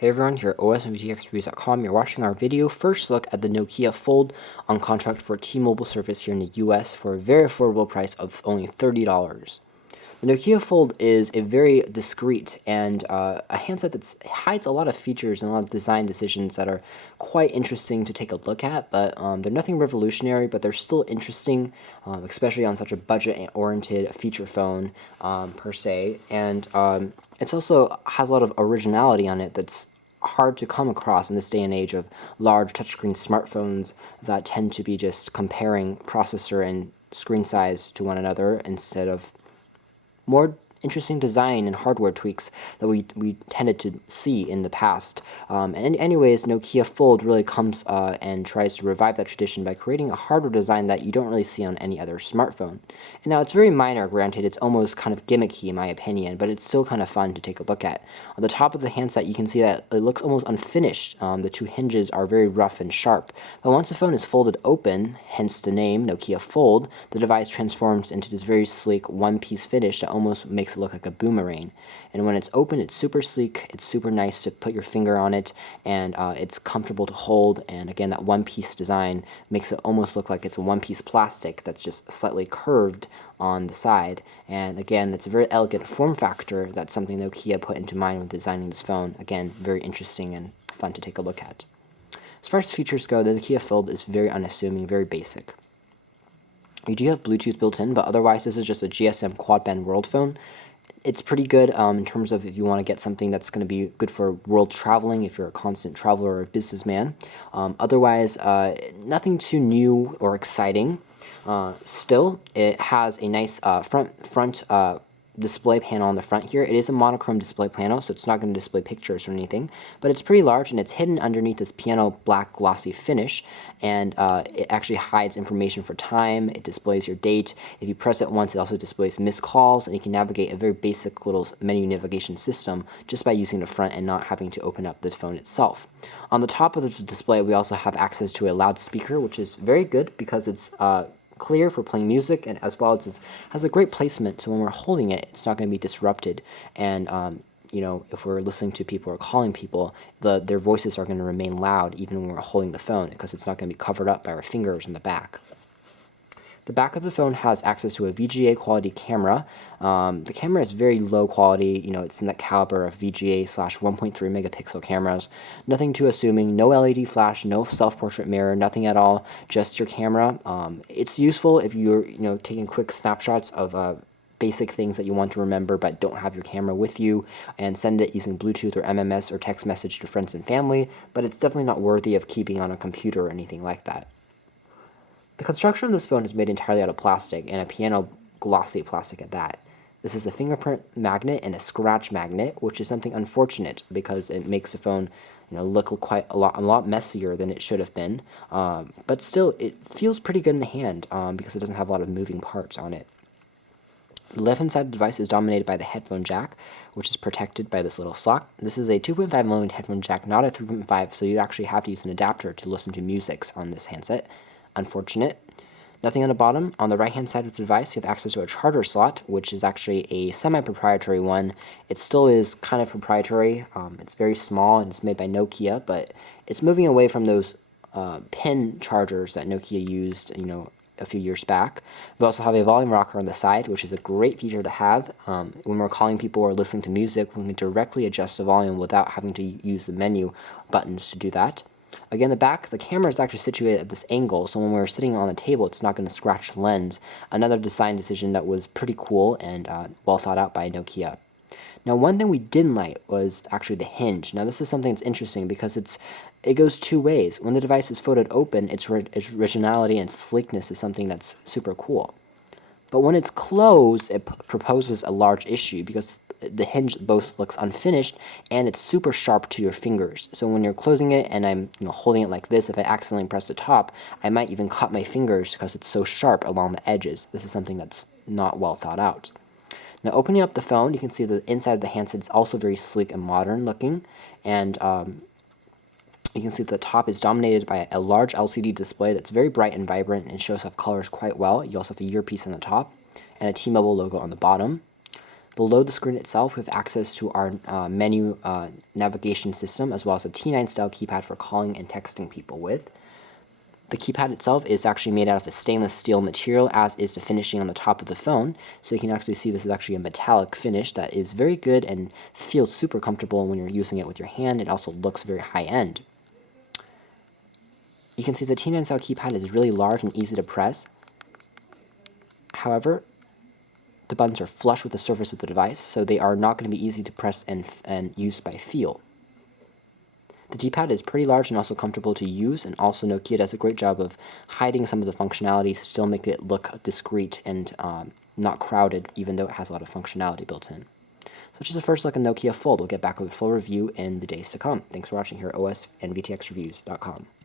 Hey everyone, here at osmvtxreviews.com. You're watching our video first look at the Nokia Fold on contract for T-Mobile service here in the US for a very affordable price of only $30. The Nokia Fold is a very discreet and a handset that hides a lot of features and a lot of design decisions that are quite interesting to take a look at, but they're nothing revolutionary, but they're still interesting, especially on such a budget-oriented feature phone per se, and it's also has a lot of originality on it that's hard to come across in this day and age of large touchscreen smartphones that tend to be just comparing processor and screen size to one another instead of more interesting design and hardware tweaks that we tended to see in the past. Anyways, Nokia Fold really comes and tries to revive that tradition by creating a hardware design that you don't really see on any other smartphone. And now it's very minor, granted, it's almost kind of gimmicky in my opinion, but it's still kind of fun to take a look at. On the top of the handset, you can see that it looks almost unfinished. The two hinges are very rough and sharp. But once the phone is folded open, hence the name Nokia Fold, the device transforms into this very sleek one-piece finish that almost makes it look like a boomerang. And when it's open, it's super sleek, it's super nice to put your finger on it, and it's comfortable to hold. And again, that one-piece design makes it almost look like it's a one-piece plastic that's just slightly curved on the side. And again, it's a very elegant form factor. That's something Nokia put into mind when designing this phone. Again, very interesting and fun to take a look at. As far as features go, the Nokia Fold is very unassuming, very basic. You do have Bluetooth built in, but otherwise this is just a GSM quad-band world phone. It's pretty good in terms of if you want to get something that's going to be good for world traveling, if you're a constant traveler or a businessman. Otherwise, nothing too new or exciting. Still, it has a nice front display panel on the front here. It is a monochrome display panel, so it's not going to display pictures or anything, but it's pretty large and it's hidden underneath this piano black glossy finish, and it actually hides information for time. It displays your date. If you press it once, it also displays missed calls, and you can navigate a very basic little menu navigation system just by using the front and not having to open up the phone itself. On the top of the display, we also have access to a loudspeaker, which is very good because it's clear for playing music, and as well as it has a great placement, so when we're holding it, it's not going to be disrupted. And you know, if we're listening to people or calling people, their voices are going to remain loud even when we're holding the phone, because it's not going to be covered up by our fingers in the back. The back of the phone has access to a VGA quality camera. The camera is very low quality, you know, it's in that caliber of VGA / 1.3 megapixel cameras. Nothing too assuming, no LED flash, no self-portrait mirror, nothing at all, just your camera. It's useful if you're, you know, taking quick snapshots of basic things that you want to remember but don't have your camera with you, and send it using Bluetooth or MMS or text message to friends and family, but it's definitely not worthy of keeping on a computer or anything like that. The construction of this phone is made entirely out of plastic, and a piano glossy plastic at that. This is a fingerprint magnet and a scratch magnet, which is something unfortunate because it makes the phone, you know, look quite a lot messier than it should have been. But still, it feels pretty good in the hand because it doesn't have a lot of moving parts on it. The left-hand side of the device is dominated by the headphone jack, which is protected by this little sock. This is a 2.5mm headphone jack, not a 3.5, so you'd actually have to use an adapter to listen to music on this handset. Unfortunate. Nothing on the bottom. On the right-hand side of the device, you have access to a charger slot, which is actually a semi-proprietary one. It still is kind of proprietary. It's very small and it's made by Nokia, but it's moving away from those pin chargers that Nokia used, you know, a few years back. We also have a volume rocker on the side, which is a great feature to have. When we're calling people or listening to music, we can directly adjust the volume without having to use the menu buttons to do that. Again, the camera is actually situated at this angle, so when we're sitting on the table, it's not going to scratch the lens. Another design decision that was pretty cool and well thought out by Nokia. Now, one thing we didn't like was actually the hinge. Now, this is something that's interesting because it goes two ways. When the device is folded open, its originality and sleekness is something that's super cool. But when it's closed, it proposes a large issue because the hinge both looks unfinished and it's super sharp to your fingers. So when you're closing it and I'm, you know, holding it like this, if I accidentally press the top, I might even cut my fingers because it's so sharp along the edges. This is something that's not well thought out. Now, opening up the phone, you can see the inside of the handset is also very sleek and modern looking, and you can see that the top is dominated by a large LCD display that's very bright and vibrant and shows off colors quite well. You also have a earpiece on the top and a T-Mobile logo on the bottom. Below the screen itself, we have access to our menu navigation system, as well as a T9 style keypad for calling and texting people with. The keypad itself is actually made out of a stainless steel material, as is the finishing on the top of the phone. So you can actually see this is actually a metallic finish that is very good and feels super comfortable when you're using it with your hand. It also looks very high-end. You can see the T9 style keypad is really large and easy to press. However, the buttons are flush with the surface of the device, so they are not going to be easy to press and use by feel. The D-pad is pretty large and also comfortable to use, and also Nokia does a great job of hiding some of the functionality to still make it look discreet and not crowded, even though it has a lot of functionality built in. So just a first look at Nokia Fold. We'll get back with a full review in the days to come. Thanks for watching here at OS and VTXReviews.com.